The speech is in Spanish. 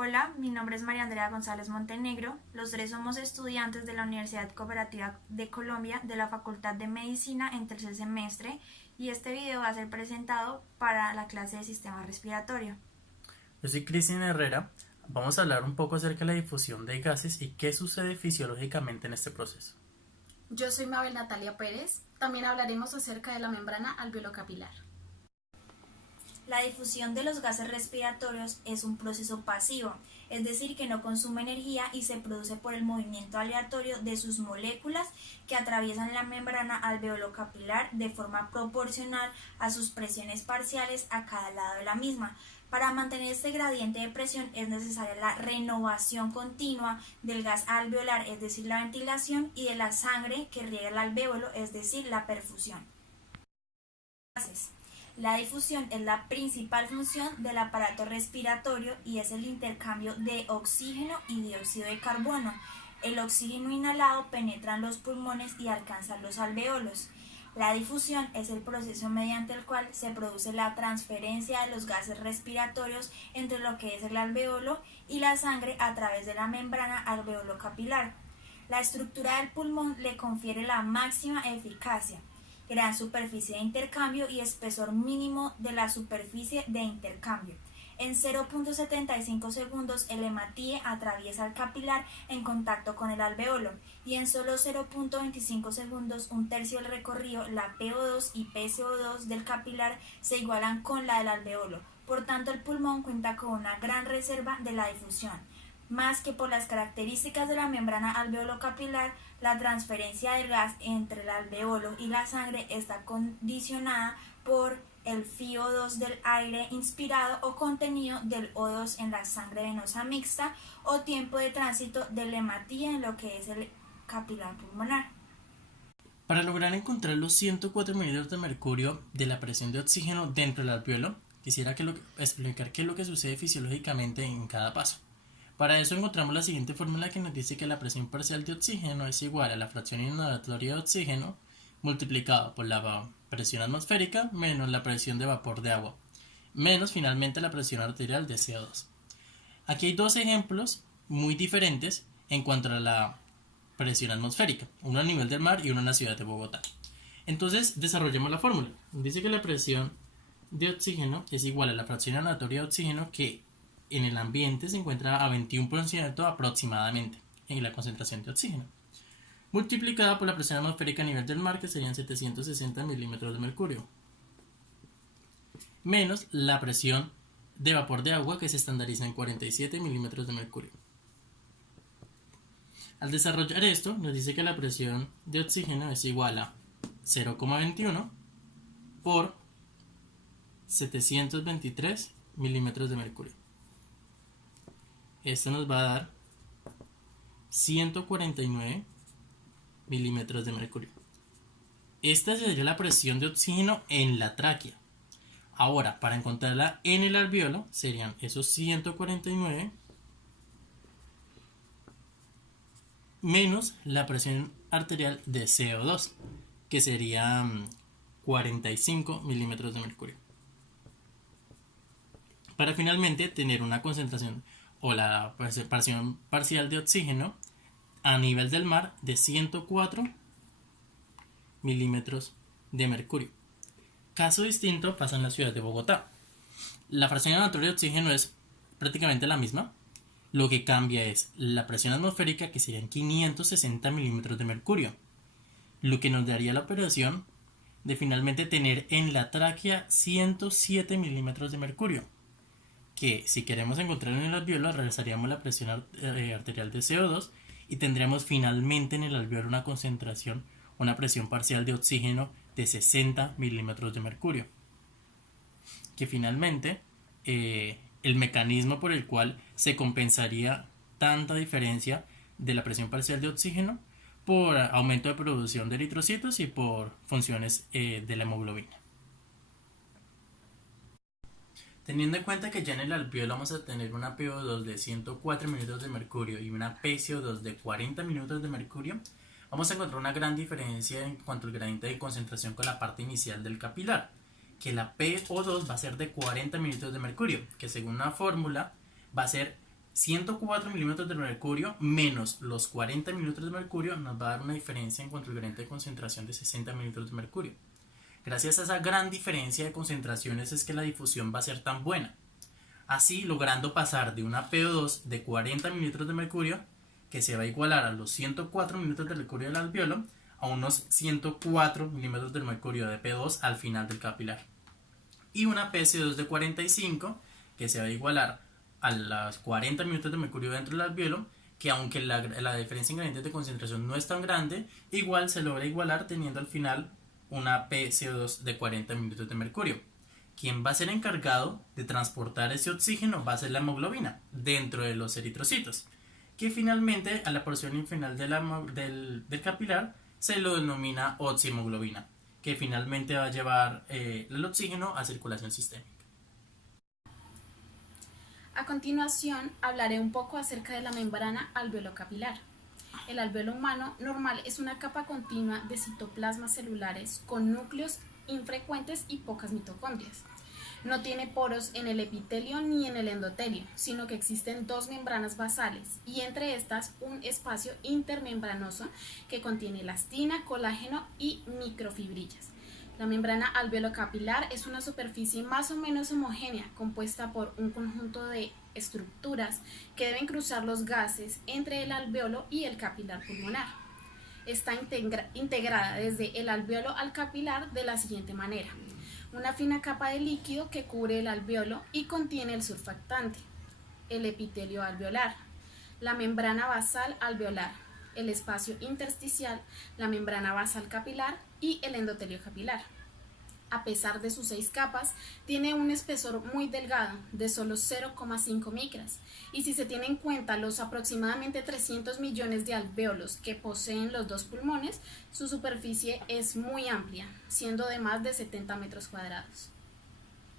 Hola, mi nombre es María Andrea González Montenegro. Los tres somos estudiantes de la Universidad Cooperativa de Colombia de la Facultad de Medicina en tercer semestre y este video va a ser presentado para la clase de sistema respiratorio. Yo soy Cristian Herrera. Vamos a hablar un poco acerca de la difusión de gases y qué sucede fisiológicamente en este proceso. Yo soy Mabel Natalia Pérez. También hablaremos acerca de la membrana alveolocapilar. La difusión de los gases respiratorios es un proceso pasivo, es decir, que no consume energía y se produce por el movimiento aleatorio de sus moléculas que atraviesan la membrana alveolocapilar de forma proporcional a sus presiones parciales a cada lado de la misma. Para mantener este gradiente de presión es necesaria la renovación continua del gas alveolar, es decir, la ventilación, y de la sangre que riega el alvéolo, es decir, la perfusión. La difusión es la principal función del aparato respiratorio y es el intercambio de oxígeno y dióxido de carbono. El oxígeno inhalado penetra en los pulmones y alcanza los alvéolos. La difusión es el proceso mediante el cual se produce la transferencia de los gases respiratorios entre lo que es el alvéolo y la sangre a través de la membrana alveolocapilar. La estructura del pulmón le confiere la máxima eficacia, gran superficie de intercambio y espesor mínimo de la superficie de intercambio. En 0.75 segundos el hematíe atraviesa el capilar en contacto con el alvéolo y en solo 0.25 segundos, un tercio del recorrido, la PO2 y PCO2 del capilar se igualan con la del alvéolo. Por tanto, el pulmón cuenta con una gran reserva de la difusión. Más que por las características de la membrana alveolocapilar, la transferencia del gas entre el alvéolo y la sangre está condicionada por el FiO2 del aire inspirado o contenido del O2 en la sangre venosa mixta o tiempo de tránsito del hematíe en lo que es el capilar pulmonar. Para lograr encontrar los 104 mililitros de mercurio de la presión de oxígeno dentro del alvéolo, quisiera explicar qué es lo que sucede fisiológicamente en cada paso. Para eso encontramos la siguiente fórmula que nos dice que la presión parcial de oxígeno es igual a la fracción inhalatoria de oxígeno multiplicado por la presión atmosférica menos la presión de vapor de agua, menos finalmente la presión arterial de CO2. Aquí hay dos ejemplos muy diferentes en cuanto a la presión atmosférica, uno a nivel del mar y uno en la ciudad de Bogotá. Entonces desarrollemos la fórmula. Dice que la presión de oxígeno es igual a la fracción inhalatoria de oxígeno que en el ambiente se encuentra a 21% aproximadamente en la concentración de oxígeno, multiplicada por la presión atmosférica a nivel del mar, que serían 760 milímetros de mercurio, menos la presión de vapor de agua, que se estandariza en 47 milímetros de mercurio. Al desarrollar esto, nos dice que la presión de oxígeno es igual a 0,21 por 723 milímetros de mercurio. Esto nos va a dar 149 milímetros de mercurio. Esta sería la presión de oxígeno en la tráquea. Ahora, para encontrarla en el alvéolo, serían esos 149 menos la presión arterial de CO2, que sería 45 milímetros de mercurio. Para finalmente tener una concentración o la presión parcial de oxígeno a nivel del mar de 104 milímetros de mercurio. Caso distinto pasa en la ciudad de Bogotá. La fracción inhalatoria de oxígeno es prácticamente la misma. Lo que cambia es la presión atmosférica, que serían 560 milímetros de mercurio, lo que nos daría la operación de finalmente tener en la tráquea 107 milímetros de mercurio, que si queremos encontrar en el alvéolo regresaríamos la presión arterial de CO2 y tendríamos finalmente en el alvéolo una presión parcial de oxígeno de 60 milímetros de mercurio, que finalmente el mecanismo por el cual se compensaría tanta diferencia de la presión parcial de oxígeno por aumento de producción de eritrocitos y por funciones de la hemoglobina. Teniendo en cuenta que ya en el alvéolo vamos a tener una PO2 de 104 minutos de mercurio y una PCO2 de 40 minutos de mercurio, vamos a encontrar una gran diferencia en cuanto al gradiente de concentración con la parte inicial del capilar, que la PO2 va a ser de 40 minutos de mercurio, que según la fórmula va a ser 104 milímetros de mercurio menos los 40 milímetros de mercurio nos va a dar una diferencia en cuanto al gradiente de concentración de 60 milímetros de mercurio. Gracias a esa gran diferencia de concentraciones es que la difusión va a ser tan buena. Así, logrando pasar de una PO2 de 40 mililitros de mercurio, que se va a igualar a los 104 mililitros de mercurio del alveolo, a unos 104 milímetros de mercurio de PO2 al final del capilar. Y una PC2 de 45, que se va a igualar a los 40 mililitros de mercurio dentro del alveolo, que aunque la diferencia en gradientes de concentración no es tan grande, igual se logra igualar teniendo al final una PCO2 de 40 mililitros de mercurio. Quien va a ser encargado de transportar ese oxígeno va a ser la hemoglobina dentro de los eritrocitos, que finalmente a la porción final del capilar se lo denomina oxihemoglobina, que finalmente va a llevar el oxígeno a circulación sistémica. A continuación hablaré un poco acerca de la membrana alveolo-capilar. El alveolo humano normal es una capa continua de citoplasmas celulares con núcleos infrecuentes y pocas mitocondrias. No tiene poros en el epitelio ni en el endotelio, sino que existen dos membranas basales y entre estas un espacio intermembranoso que contiene elastina, colágeno y microfibrillas. La membrana alveolo-capilar es una superficie más o menos homogénea, compuesta por un conjunto de estructuras que deben cruzar los gases entre el alveolo y el capilar pulmonar. Está integrada desde el alveolo al capilar de la siguiente manera: una fina capa de líquido que cubre el alveolo y contiene el surfactante, el epitelio alveolar, la membrana basal alveolar, el espacio intersticial, la membrana basal capilar y el endotelio capilar. A pesar de sus 6 capas, tiene un espesor muy delgado, de solo 0,5 micras, y si se tiene en cuenta los aproximadamente 300 millones de alvéolos que poseen los dos pulmones, su superficie es muy amplia, siendo de más de 70 metros cuadrados.